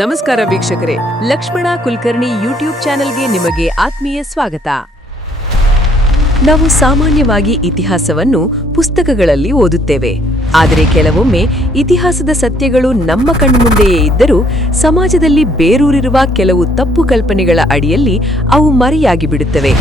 ನಮಸ್ಕಾರ ವೀಕ್ಷಕರೇ, ಲಕ್ಷ್ಮಣ ಕುಲಕರ್ಣಿ ಯೂಟ್ಯೂಬ್ ಚಾನೆಲ್ಗೆ ನಿಮಗೆ ಆತ್ಮೀಯ ಸ್ವಾಗತ. ನಾವು ಸಾಮಾನ್ಯವಾಗಿ ಇತಿಹಾಸವನ್ನು ಪುಸ್ತಕಗಳಲ್ಲಿ ಓದುತ್ತೇವೆ. ಆದರೆ ಕೆಲವೊಮ್ಮೆ ಇತಿಹಾಸದ ಸತ್ಯಗಳು ನಮ್ಮ ಕಣ್ಮುಂದೆಯೇ ಇದ್ದರೂ ಸಮಾಜದಲ್ಲಿ ಬೇರೂರಿರುವ ಕೆಲವು ತಪ್ಪು ಕಲ್ಪನೆಗಳ ಅಡಿಯಲ್ಲಿ ಅವು ಮರೆಯಾಗಿ ಬಿಡುತ್ತವೆ.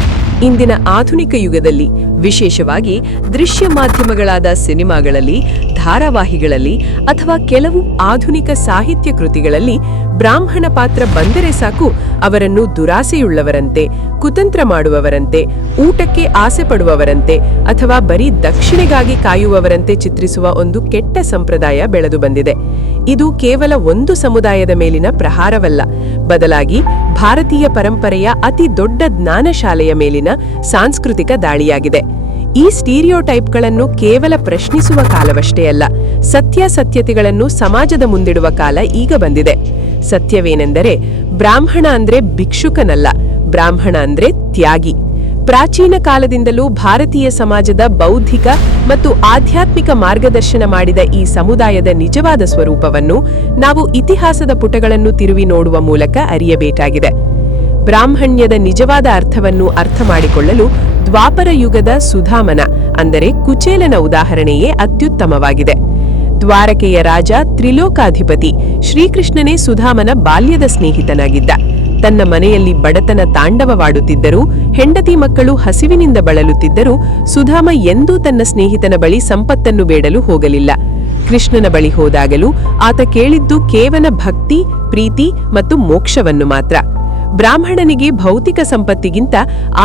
ಇಂದಿನ ಆಧುನಿಕ ಯುಗದಲ್ಲಿ, ವಿಶೇಷವಾಗಿ ದೃಶ್ಯ ಮಾಧ್ಯಮಗಳಾದ ಸಿನಿಮಾಗಳಲ್ಲಿ, ಧಾರಾವಾಹಿಗಳಲ್ಲಿ ಅಥವಾ ಕೆಲವು ಆಧುನಿಕ ಸಾಹಿತ್ಯ ಕೃತಿಗಳಲ್ಲಿ ಬ್ರಾಹ್ಮಣ ಪಾತ್ರ ಬಂದರೆ ಸಾಕು ಅವರನ್ನು ದುರಾಸೆಯುಳ್ಳವರಂತೆ, ಕುತಂತ್ರ ಮಾಡುವವರಂತೆ, ಊಟಕ್ಕೆ ಆಸೆ ಪಡುವವರಂತೆ ಅಥವಾ ಬರೀ ದಕ್ಷಿಣೆಗಾಗಿ ಕಾಯುವವರಂತೆ ಚಿತ್ರಿಸುವ ಒಂದು ಕೆಟ್ಟ ಸಂಪ್ರದಾಯ ಬೆಳೆದು ಬಂದಿದೆ. ಇದು ಕೇವಲ ಒಂದು ಸಮುದಾಯದ ಮೇಲಿನ ಪ್ರಹಾರವಲ್ಲ, ಬದಲಾಗಿ ಭಾರತೀಯ ಪರಂಪರೆಯ ಅತಿ ದೊಡ್ಡ ಜ್ಞಾನಶಾಲೆಯ ಮೇಲಿನ ಸಾಂಸ್ಕೃತಿಕ ದಾಳಿಯಾಗಿದೆ. ಈ ಸ್ಟೀರಿಯೋಟೈಪ್ಗಳನ್ನು ಕೇವಲ ಪ್ರಶ್ನಿಸುವ ಕಾಲವಷ್ಟೇ ಅಲ್ಲ, ಸತ್ಯಾಸತ್ಯತೆಗಳನ್ನು ಸಮಾಜದ ಮುಂದಿಡುವ ಕಾಲ ಈಗ ಬಂದಿದೆ. ಸತ್ಯವೇನೆಂದರೆ, ಬ್ರಾಹ್ಮಣ ಅಂದ್ರೆ ಭಿಕ್ಷುಕನಲ್ಲ, ಬ್ರಾಹ್ಮಣ ಅಂದ್ರೆ ತ್ಯಾಗಿ. ಪ್ರಾಚೀನ ಕಾಲದಿಂದಲೂ ಭಾರತೀಯ ಸಮಾಜದ ಬೌದ್ಧಿಕ ಮತ್ತು ಆಧ್ಯಾತ್ಮಿಕ ಮಾರ್ಗದರ್ಶನ ಮಾಡಿದ ಈ ಸಮುದಾಯದ ನಿಜವಾದ ಸ್ವರೂಪವನ್ನು ನಾವು ಇತಿಹಾಸದ ಪುಟಗಳನ್ನು ತಿರುವಿ ನೋಡುವ ಮೂಲಕ ಅರಿಯಬೇಕಾಗಿದೆ. ಬ್ರಾಹ್ಮಣ್ಯದ ನಿಜವಾದ ಅರ್ಥವನ್ನು ಅರ್ಥ ಮಾಡಿಕೊಳ್ಳಲು ದ್ವಾಪರ ಯುಗದ ಸುಧಾಮನ ಅಂದರೆ ಕುಚೇಲನ ಉದಾಹರಣೆಯೇ ಅತ್ಯುತ್ತಮವಾಗಿದೆ. ದ್ವಾರಕೆಯ ರಾಜ ತ್ರಿಲೋಕಾಧಿಪತಿ ಶ್ರೀಕೃಷ್ಣನೇ ಸುಧಾಮನ ಬಾಲ್ಯದ ಸ್ನೇಹಿತನಾಗಿದ್ದ. ತನ್ನ ಮನೆಯಲ್ಲಿ ಬಡತನ ತಾಂಡವವಾಡುತ್ತಿದ್ದರೂ, ಹೆಂಡತಿ ಮಕ್ಕಳು ಹಸಿವಿನಿಂದ ಬಳಲುತ್ತಿದ್ದರೂ ಸುಧಾಮ ಎಂದೂ ತನ್ನ ಸ್ನೇಹಿತನ ಬಳಿ ಸಂಪತ್ತನ್ನು ಬೇಡಲು ಹೋಗಲಿಲ್ಲ. ಕೃಷ್ಣನ ಬಳಿ ಹೋದಾಗಲೂ ಆತ ಕೇಳಿದ್ದು ಕೇವಲ ಭಕ್ತಿ, ಪ್ರೀತಿ ಮತ್ತು ಮೋಕ್ಷವನ್ನು ಮಾತ್ರ. ಬ್ರಾಹ್ಮಣನಿಗೆ ಭೌತಿಕ ಸಂಪತ್ತಿಗಿಂತ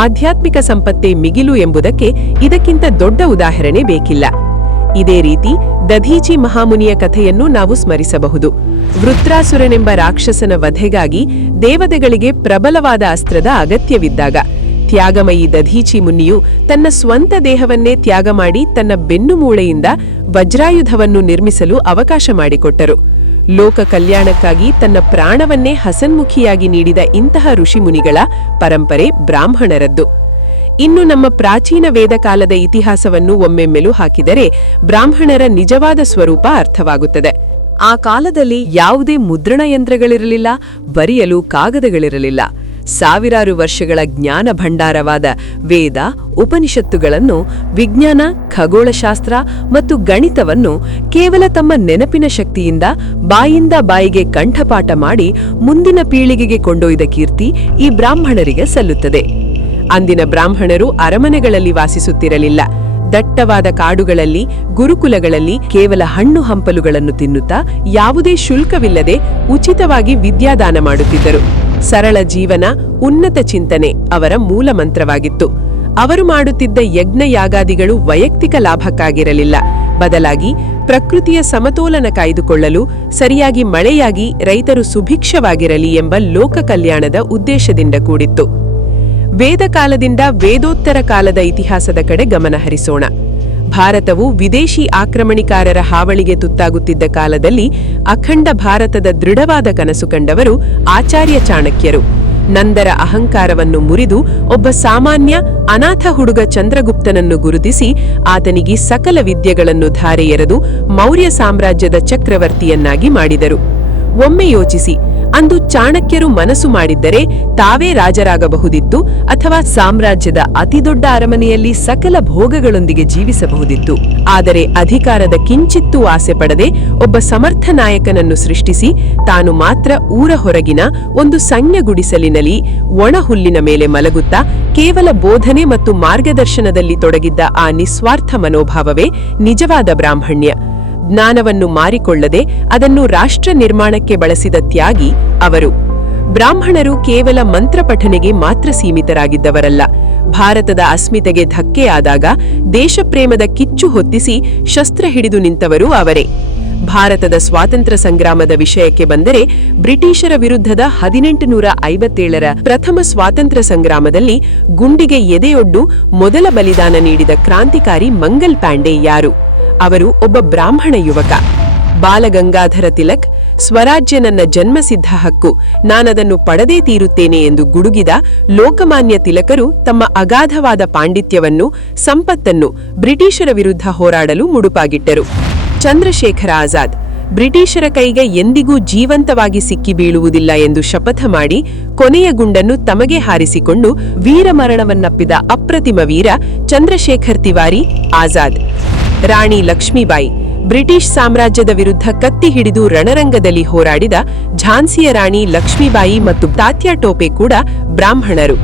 ಆಧ್ಯಾತ್ಮಿಕ ಸಂಪತ್ತೇ ಮಿಗಿಲು ಎಂಬುದಕ್ಕೆ ಇದಕ್ಕಿಂತ ದೊಡ್ಡ ಉದಾಹರಣೆ ಬೇಕಿಲ್ಲ. ಇದೇ ರೀತಿ ದಧೀಚಿ ಮಹಾಮುನಿಯ ಕಥೆಯನ್ನು ನಾವು ಸ್ಮರಿಸಬಹುದು. ವೃತ್ರಾಸುರನೆಂಬ ರಾಕ್ಷಸನ ವಧೆಗಾಗಿ ದೇವತೆಗಳಿಗೆ ಪ್ರಬಲವಾದ ಅಸ್ತ್ರದ ಅಗತ್ಯವಿದ್ದಾಗ ತ್ಯಾಗಮಯಿ ದಧೀಚಿ ಮುನಿಯು ತನ್ನ ಸ್ವಂತ ದೇಹವನ್ನೇ ತ್ಯಾಗ ಮಾಡಿ ತನ್ನ ಬೆನ್ನುಮೂಳೆಯಿಂದ ವಜ್ರಾಯುಧವನ್ನು ನಿರ್ಮಿಸಲು ಅವಕಾಶ ಮಾಡಿಕೊಟ್ಟರು. ಲೋಕ ಕಲ್ಯಾಣಕ್ಕಾಗಿ ತನ್ನ ಪ್ರಾಣವನ್ನೇ ಹಸನ್ಮುಖಿಯಾಗಿ ನೀಡಿದ ಇಂತಹ ಋಷಿಮುನಿಗಳ ಪರಂಪರೆ ಬ್ರಾಹ್ಮಣರದ್ದು. ಇನ್ನು ನಮ್ಮ ಪ್ರಾಚೀನ ವೇದಕಾಲದ ಇತಿಹಾಸವನ್ನು ಒಮ್ಮೆ ಮೆಲು ಹಾಕಿದರೆ ಬ್ರಾಹ್ಮಣರ ನಿಜವಾದ ಸ್ವರೂಪ ಅರ್ಥವಾಗುತ್ತದೆ. ಆ ಕಾಲದಲ್ಲಿ ಯಾವುದೇ ಮುದ್ರಣ ಯಂತ್ರಗಳಿರಲಿಲ್ಲ, ಬರೆಯಲು ಕಾಗದಗಳಿರಲಿಲ್ಲ. ಸಾವಿರಾರು ವರ್ಷಗಳ ಜ್ಞಾನ ಭಂಡಾರವಾದ ವೇದ, ಉಪನಿಷತ್ತುಗಳನ್ನು, ವಿಜ್ಞಾನ, ಖಗೋಳಶಾಸ್ತ್ರ ಮತ್ತು ಗಣಿತವನ್ನು ಕೇವಲ ತಮ್ಮ ನೆನಪಿನ ಶಕ್ತಿಯಿಂದ ಬಾಯಿಂದ ಬಾಯಿಗೆ ಕಂಠಪಾಠ ಮಾಡಿ ಮುಂದಿನ ಪೀಳಿಗೆಗೆ ಕೊಂಡೊಯ್ದ ಕೀರ್ತಿ ಈ ಬ್ರಾಹ್ಮಣರಿಗೆ ಸಲ್ಲುತ್ತದೆ. ಅಂದಿನ ಬ್ರಾಹ್ಮಣರು ಅರಮನೆಗಳಲ್ಲಿ ವಾಸಿಸುತ್ತಿರಲಿಲ್ಲ. ದಟ್ಟವಾದ ಕಾಡುಗಳಲ್ಲಿ, ಗುರುಕುಲಗಳಲ್ಲಿ ಕೇವಲ ಹಣ್ಣು ಹಂಪಲುಗಳನ್ನು ತಿನ್ನುತ್ತಾ ಯಾವುದೇ ಶುಲ್ಕವಿಲ್ಲದೆ ಉಚಿತವಾಗಿ ವಿದ್ಯಾದಾನ ಮಾಡುತ್ತಿದ್ದರು. ಸರಳ ಜೀವನ, ಉನ್ನತ ಚಿಂತನೆ ಅವರ ಮೂಲ ಮಂತ್ರವಾಗಿತ್ತು. ಅವರು ಮಾಡುತ್ತಿದ್ದ ಯಜ್ಞ ಯಾಗಾದಿಗಳು ವೈಯಕ್ತಿಕ ಲಾಭಕ್ಕಾಗಿರಲಿಲ್ಲ, ಬದಲಾಗಿ ಪ್ರಕೃತಿಯ ಸಮತೋಲನ ಕಾಯ್ದುಕೊಳ್ಳಲು, ಸರಿಯಾಗಿ ಮಳೆಯಾಗಿ ರೈತರು ಸುಭಿಕ್ಷವಾಗಿರಲಿ ಎಂಬ ಲೋಕ ಕಲ್ಯಾಣದ ಉದ್ದೇಶದಿಂದ ಕೂಡಿತ್ತು. ವೇದಕಾಲದಿಂದ ವೇದೋತ್ತರ ಕಾಲದ ಇತಿಹಾಸದ ಕಡೆ ಗಮನ ಹರಿಸೋಣ. ಭಾರತವು ವಿದೇಶಿ ಆಕ್ರಮಣಿಕಾರರ ಹಾವಳಿಗೆ ತುತ್ತಾಗುತ್ತಿದ್ದ ಕಾಲದಲ್ಲಿ ಅಖಂಡ ಭಾರತದ ದೃಢವಾದ ಕನಸು ಕಂಡವರು ಆಚಾರ್ಯ ಚಾಣಕ್ಯರು. ನಂದರ ಅಹಂಕಾರವನ್ನು ಮುರಿದು ಒಬ್ಬ ಸಾಮಾನ್ಯ ಅನಾಥ ಹುಡುಗ ಚಂದ್ರಗುಪ್ತನನ್ನು ಗುರುತಿಸಿ ಆತನಿಗೆ ಸಕಲ ವಿದ್ಯೆಗಳನ್ನು ಧಾರೆ ಎರೆದು ಮೌರ್ಯ ಸಾಮ್ರಾಜ್ಯದ ಚಕ್ರವರ್ತಿಯನ್ನಾಗಿ ಮಾಡಿದರು. ಒಮ್ಮೆ ಯೋಚಿಸಿ, ಅಂದು ಚಾಣಕ್ಯರು ಮನಸ್ಸು ಮಾಡಿದ್ದರೆ ತಾವೇ ರಾಜರಾಗಬಹುದಿತ್ತು ಅಥವಾ ಸಾಮ್ರಾಜ್ಯದ ಅತಿದೊಡ್ಡ ಅರಮನೆಯಲ್ಲಿ ಸಕಲ ಭೋಗಗಳೊಂದಿಗೆ ಜೀವಿಸಬಹುದಿತ್ತು. ಆದರೆ ಅಧಿಕಾರದ ಕಿಂಚಿತ್ತೂ ಆಸೆ ಪಡದೆ ಒಬ್ಬ ಸಮರ್ಥ ನಾಯಕನನ್ನು ಸೃಷ್ಟಿಸಿ ತಾನು ಮಾತ್ರ ಊರ ಹೊರಗಿನ ಒಂದು ಸಣ್ಣ ಗುಡಿಸಲಿನಲ್ಲಿ ಒಣ ಹುಲ್ಲಿನ ಮೇಲೆ ಮಲಗುತ್ತಾ ಕೇವಲ ಬೋಧನೆ ಮತ್ತು ಮಾರ್ಗದರ್ಶನದಲ್ಲಿ ತೊಡಗಿದ್ದ ಆ ನಿಸ್ವಾರ್ಥ ಮನೋಭಾವವೇ ನಿಜವಾದ ಬ್ರಾಹ್ಮಣ್ಯ. ಜ್ಞಾನವನ್ನು ಮಾರಿಕೊಳ್ಳದೆ ಅದನ್ನು ರಾಷ್ಟ್ರ ನಿರ್ಮಾಣಕ್ಕೆ ಬಳಸಿದ ತ್ಯಾಗಿ ಅವರು. ಬ್ರಾಹ್ಮಣರು ಕೇವಲ ಮಂತ್ರಪಠನೆಗೆ ಮಾತ್ರ ಸೀಮಿತರಾಗಿದ್ದವರಲ್ಲ. ಭಾರತದ ಅಸ್ಮಿತೆಗೆ ಧಕ್ಕೆಯಾದಾಗ ದೇಶಪ್ರೇಮದ ಕಿಚ್ಚು ಹೊತ್ತಿಸಿ ಶಸ್ತ್ರ ಹಿಡಿದು ನಿಂತವರು ಅವರೇ. ಭಾರತದ ಸ್ವಾತಂತ್ರ್ಯ ಸಂಗ್ರಾಮದ ವಿಷಯಕ್ಕೆ ಬಂದರೆ, ಬ್ರಿಟಿಷರ ವಿರುದ್ಧದ 1857ರ ಪ್ರಥಮ ಸ್ವಾತಂತ್ರ್ಯ ಸಂಗ್ರಾಮದಲ್ಲಿ ಗುಂಡಿಗೆ ಎದೆಯೊಡ್ಡು ಮೊದಲ ಬಲಿದಾನ ನೀಡಿದ ಕ್ರಾಂತಿಕಾರಿ ಮಂಗಲ್ ಪಾಂಡೆ ಯಾರು? ಅವರು ಒಬ್ಬ ಬ್ರಾಹ್ಮಣ ಯುವಕ. ಬಾಲಗಂಗಾಧರ ತಿಲಕ್, ಸ್ವರಾಜ್ಯ ನನ್ನ ಜನ್ಮಸಿದ್ಧ ಹಕ್ಕು, ನಾನದನ್ನು ಪಡೆದೇ ತೀರುತ್ತೇನೆ ಎಂದು ಗುಡುಗಿದ ಲೋಕಮಾನ್ಯ ತಿಲಕರು ತಮ್ಮ ಅಗಾಧವಾದ ಪಾಂಡಿತ್ಯವನ್ನು, ಸಂಪತ್ತನ್ನು ಬ್ರಿಟಿಷರ ವಿರುದ್ಧ ಹೋರಾಡಲು ಮುಡುಪಾಗಿಟ್ಟರು. ಚಂದ್ರಶೇಖರ ಆಜಾದ್, ಬ್ರಿಟಿಷರ ಕೈಗೆ ಎಂದಿಗೂ ಜೀವಂತವಾಗಿ ಸಿಕ್ಕಿ ಬೀಳುವುದಿಲ್ಲ ಎಂದು ಶಪಥ ಮಾಡಿ ಕೊನೆಯ ಗುಂಡನ್ನು ತಮಗೆ ಹಾರಿಸಿಕೊಂಡು ವೀರಮರಣವನ್ನಪ್ಪಿದ ಅಪ್ರತಿಮ ವೀರ ಚಂದ್ರಶೇಖರ್ ತಿವಾರಿ ಆಜಾದ್. ರಾಣಿ ಲಕ್ಷ್ಮೀಬಾಯಿ ಬ್ರಿಟಿಷ್ ಸಾಮ್ರಾಜ್ಯದ ವಿರುದ್ಧ ಕತ್ತಿ ಹಿಡಿದು ರಣರಂಗದಲ್ಲಿ ಹೋರಾಡಿದ ಝಾನ್ಸಿಯ ರಾಣಿ ಲಕ್ಷ್ಮೀಬಾಯಿ ಮತ್ತು ತಾತ್ಯಾ ಟೋಪೆ ಕೂಡ ಬ್ರಾಹ್ಮಣರು.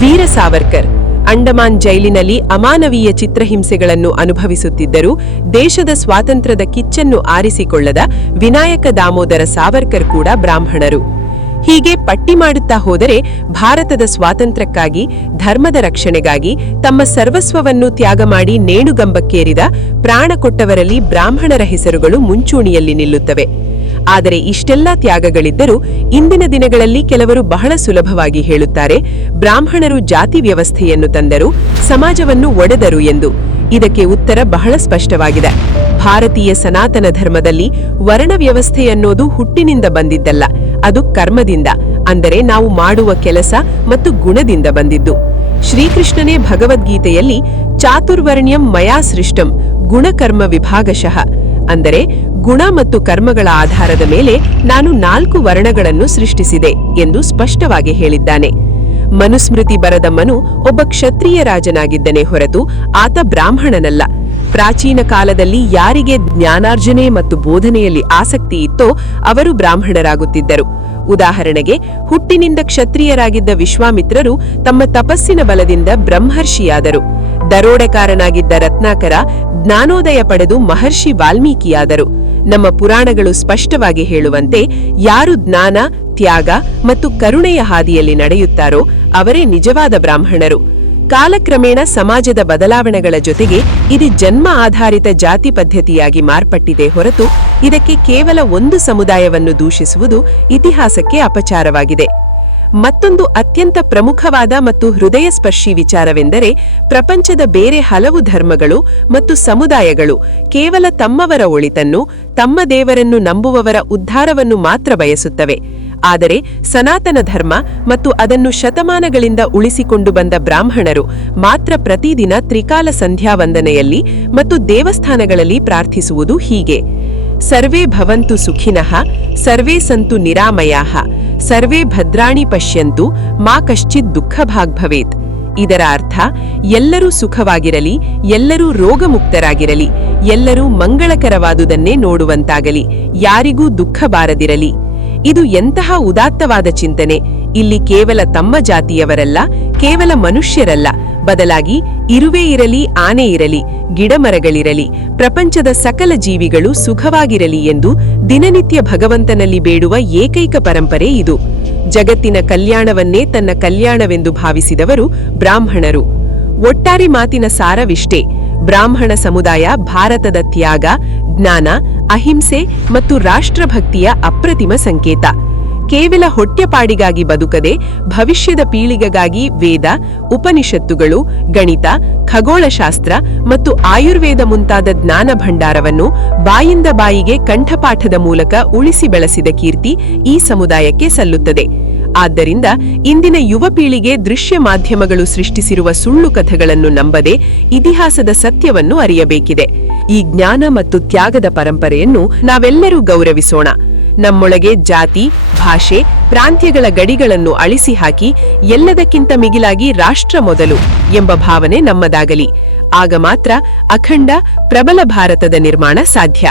ವೀರ ಸಾವರ್ಕರ್ ಅಂಡಮಾನ್ ಜೈಲಿನಲ್ಲಿ ಅಮಾನವೀಯ ಚಿತ್ರಹಿಂಸೆಗಳನ್ನು ಅನುಭವಿಸುತ್ತಿದ್ದರೂ ದೇಶದ ಸ್ವಾತಂತ್ರ್ಯದ ಕಿಚ್ಚನ್ನು ಆರಿಸಿಕೊಳ್ಳದ ವಿನಾಯಕ ದಾಮೋದರ ಸಾವರ್ಕರ್ ಕೂಡ ಬ್ರಾಹ್ಮಣರು. ಹೀಗೆ ಪಟ್ಟಿ ಮಾಡುತ್ತಾ ಹೋದರೆ ಭಾರತದ ಸ್ವಾತಂತ್ರ್ಯಕ್ಕಾಗಿ, ಧರ್ಮದ ರಕ್ಷಣೆಗಾಗಿ ತಮ್ಮ ಸರ್ವಸ್ವವನ್ನು ತ್ಯಾಗ ಮಾಡಿ ನೇಣುಗಂಬಕ್ಕೇರಿದ ಪ್ರಾಣ ಕೊಟ್ಟವರಲ್ಲಿ ಬ್ರಾಹ್ಮಣರ ಹೆಸರುಗಳು ಮುಂಚೂಣಿಯಲ್ಲಿ ನಿಲ್ಲುತ್ತವೆ. ಆದರೆ ಇಷ್ಟೆಲ್ಲಾ ತ್ಯಾಗಗಳಿದ್ದರೂ ಇಂದಿನ ದಿನಗಳಲ್ಲಿ ಕೆಲವರು ಬಹಳ ಸುಲಭವಾಗಿ ಹೇಳುತ್ತಾರೆ, ಬ್ರಾಹ್ಮಣರು ಜಾತಿ ವ್ಯವಸ್ಥೆಯನ್ನು ತಂದರು, ಸಮಾಜವನ್ನು ಒಡೆದರು ಎಂದು. ಇದಕ್ಕೆ ಉತ್ತರ ಬಹಳ ಸ್ಪಷ್ಟವಾಗಿದೆ. ಭಾರತೀಯ ಸನಾತನ ಧರ್ಮದಲ್ಲಿ ವರ್ಣ ವ್ಯವಸ್ಥೆ ಅನ್ನೋದು ಹುಟ್ಟಿನಿಂದ ಬಂದಿದ್ದಲ್ಲ, ಅದು ಕರ್ಮದಿಂದ, ಅಂದರೆ ನಾವು ಮಾಡುವ ಕೆಲಸ ಮತ್ತು ಗುಣದಿಂದ ಬಂದಿದ್ದು. ಶ್ರೀಕೃಷ್ಣನೇ ಭಗವದ್ಗೀತೆಯಲ್ಲಿ ಚಾತುರ್ವರ್ಣ್ಯಂ ಮಯಾ ಸೃಷ್ಟಂ ಗುಣಕರ್ಮ ವಿಭಾಗಶಃ, ಅಂದರೆ ಗುಣ ಮತ್ತು ಕರ್ಮಗಳ ಆಧಾರದ ಮೇಲೆ ನಾನು 4 ವರ್ಣಗಳನ್ನು ಸೃಷ್ಟಿಸಿದೆ ಎಂದು ಸ್ಪಷ್ಟವಾಗಿ ಹೇಳಿದ್ದಾನೆ. ಮನುಸ್ಮೃತಿ ಬರೆದ ಮನು ಒಬ್ಬ ಕ್ಷತ್ರಿಯ ರಾಜನಾಗಿದ್ದನೇ ಹೊರತು ಆತ ಬ್ರಾಹ್ಮಣನಲ್ಲ. ಪ್ರಾಚೀನ ಕಾಲದಲ್ಲಿ ಯಾರಿಗೆ ಜ್ಞಾನಾರ್ಜನೆ ಮತ್ತು ಬೋಧನೆಯಲ್ಲಿ ಆಸಕ್ತಿ ಇತ್ತೋ ಅವರು ಬ್ರಾಹ್ಮಣರಾಗುತ್ತಿದ್ದರು. ಉದಾಹರಣೆಗೆ, ಹುಟ್ಟಿನಿಂದ ಕ್ಷತ್ರಿಯರಾಗಿದ್ದ ವಿಶ್ವಾಮಿತ್ರರು ತಮ್ಮ ತಪಸ್ಸಿನ ಬಲದಿಂದ ಬ್ರಹ್ಮರ್ಷಿಯಾದರು. ದರೋಡೆಕಾರನಾಗಿದ್ದ ರತ್ನಾಕರ ಜ್ಞಾನೋದಯ ಪಡೆದು ಮಹರ್ಷಿ ವಾಲ್ಮೀಕಿಯಾದರು. ನಮ್ಮ ಪುರಾಣಗಳು ಸ್ಪಷ್ಟವಾಗಿ ಹೇಳುವಂತೆ ಯಾರು ಜ್ಞಾನ, ತ್ಯಾಗ ಮತ್ತು ಕರುಣೆಯ ಹಾದಿಯಲ್ಲಿ ನಡೆಯುತ್ತಾರೋ ಅವರೇ ನಿಜವಾದ ಬ್ರಾಹ್ಮಣರು. ಕಾಲಕ್ರಮೇಣ ಸಮಾಜದ ಬದಲಾವಣೆಗಳ ಜೊತೆಗೆ ಇದು ಜನ್ಮ ಆಧಾರಿತ ಜಾತಿ ಪದ್ಧತಿಯಾಗಿ ಮಾರ್ಪಟ್ಟಿದೆ ಹೊರತು ಇದಕ್ಕೆ ಕೇವಲ ಒಂದು ಸಮುದಾಯವನ್ನು ದೂಷಿಸುವುದು ಇತಿಹಾಸಕ್ಕೆ ಅಪಚಾರವಾಗಿದೆ. ಮತ್ತೊಂದು ಅತ್ಯಂತ ಪ್ರಮುಖವಾದ ಮತ್ತು ಹೃದಯಸ್ಪರ್ಶಿ ವಿಚಾರವೆಂದರೆ, ಪ್ರಪಂಚದ ಬೇರೆ ಹಲವು ಧರ್ಮಗಳು ಮತ್ತು ಸಮುದಾಯಗಳು ಕೇವಲ ತಮ್ಮವರ ಒಳಿತನ್ನು, ತಮ್ಮ ದೇವರನ್ನು ನಂಬುವವರ ಉದ್ಧಾರವನ್ನು ಮಾತ್ರ ಬಯಸುತ್ತವೆ. ಆದರೆ ಸನಾತನ ಧರ್ಮ ಮತ್ತು ಅದನ್ನು ಶತಮಾನಗಳಿಂದ ಉಳಿಸಿಕೊಂಡು ಬಂದ ಬ್ರಾಹ್ಮಣರು ಮಾತ್ರ ಪ್ರತಿದಿನ ತ್ರಿಕಾಲ ಸಂಧ್ಯಾ ವಂದನೆಯಲ್ಲಿ ಮತ್ತು ದೇವಸ್ಥಾನಗಳಲ್ಲಿ ಪ್ರಾರ್ಥಿಸುವುದು ಹೀಗೆ: ಸರ್ವೇ ಭವಂತು ಸುಖಿನಃ, ಸರ್ವೇ ಸಂತು ನಿರಾಮಯಾಃ, ಸರ್ವೇ ಭದ್ರಾಣಿ ಪಶ್ಯಂತು, ಮಾ ಕಶ್ಚಿತ್ ದುಃಖಭಾಗ್ ಭವೇತ್. ಇದರ ಅರ್ಥ, ಎಲ್ಲರೂ ಸುಖವಾಗಿರಲಿ, ಎಲ್ಲರೂ ರೋಗಮುಕ್ತರಾಗಿರಲಿ, ಎಲ್ಲರೂ ಮಂಗಳಕರವಾದುದನ್ನೇ ನೋಡುವಂತಾಗಲಿ, ಯಾರಿಗೂ ದುಃಖ ಬಾರದಿರಲಿ. ಇದು ಎಂತಹ ಉದಾತ್ತವಾದ ಚಿಂತನೆ! ಇಲ್ಲಿ ಕೇವಲ ತಮ್ಮ ಜಾತಿಯವರಲ್ಲ, ಕೇವಲ ಮನುಷ್ಯರಲ್ಲ, ಬದಲಾಗಿ ಇರುವೆ ಇರಲಿ, ಆನೆ ಇರಲಿ, ಗಿಡಮರಗಳಿರಲಿ, ಪ್ರಪಂಚದ ಸಕಲ ಜೀವಿಗಳು ಸುಖವಾಗಿರಲಿ ಎಂದು ದಿನನಿತ್ಯ ಭಗವಂತನಲ್ಲಿ ಬೇಡುವ ಏಕೈಕ ಪರಂಪರೆ ಇದು. ಜಗತ್ತಿನ ಕಲ್ಯಾಣವನ್ನೇ ತನ್ನ ಕಲ್ಯಾಣವೆಂದು ಭಾವಿಸಿದವರು ಬ್ರಾಹ್ಮಣರು. ಒಟ್ಟಾರೆ ಮಾತಿನ ಸಾರವಿಷ್ಟೇ: ಬ್ರಾಹ್ಮಣ ಸಮುದಾಯ ಭಾರತದ ತ್ಯಾಗ, ಜ್ಞಾನ, ಅಹಿಂಸೆ ಮತ್ತು ರಾಷ್ಟ್ರಭಕ್ತಿಯ ಅಪ್ರತಿಮ ಸಂಕೇತ. ಕೇವಲ ಹೊಟ್ಟೆಪಾಡಿಗಾಗಿ ಬದುಕದೆ ಭವಿಷ್ಯದ ಪೀಳಿಗೆಗಾಗಿ ವೇದ, ಉಪನಿಷತ್ತುಗಳು, ಗಣಿತ, ಖಗೋಳಶಾಸ್ತ್ರ ಮತ್ತು ಆಯುರ್ವೇದ ಮುಂತಾದ ಜ್ಞಾನ ಭಂಡಾರವನ್ನು ಬಾಯಿಂದ ಬಾಯಿಗೆ ಕಂಠಪಾಠದ ಮೂಲಕ ಉಳಿಸಿ ಬೆಳೆಸಿದ ಕೀರ್ತಿ ಈ ಸಮುದಾಯಕ್ಕೆ ಸಲ್ಲುತ್ತದೆ. ಆದ್ದರಿಂದ ಇಂದಿನ ಯುವ ಪೀಳಿಗೆ ದೃಶ್ಯ ಮಾಧ್ಯಮಗಳು ಸೃಷ್ಟಿಸಿರುವ ಸುಳ್ಳು ಕಥೆಗಳನ್ನು ನಂಬದೆ ಇತಿಹಾಸದ ಸತ್ಯವನ್ನು ಅರಿಯಬೇಕಿದೆ. ಈ ಜ್ಞಾನ ಮತ್ತು ತ್ಯಾಗದ ಪರಂಪರೆಯನ್ನು ನಾವೆಲ್ಲರೂ ಗೌರವಿಸೋಣ. ನಮ್ಮೊಳಗೆ ಜಾತಿ, ಭಾಷೆ, ಪ್ರಾಂತ್ಯಗಳ ಗಡಿಗಳನ್ನು ಅಳಿಸಿ ಹಾಕಿ ಎಲ್ಲದಕ್ಕಿಂತ ಮಿಗಿಲಾಗಿ ರಾಷ್ಟ್ರ ಮೊದಲು ಎಂಬ ಭಾವನೆ ನಮ್ಮದಾಗಲಿ. ಆಗ ಮಾತ್ರ ಅಖಂಡ, ಪ್ರಬಲ ಭಾರತದ ನಿರ್ಮಾಣ ಸಾಧ್ಯ.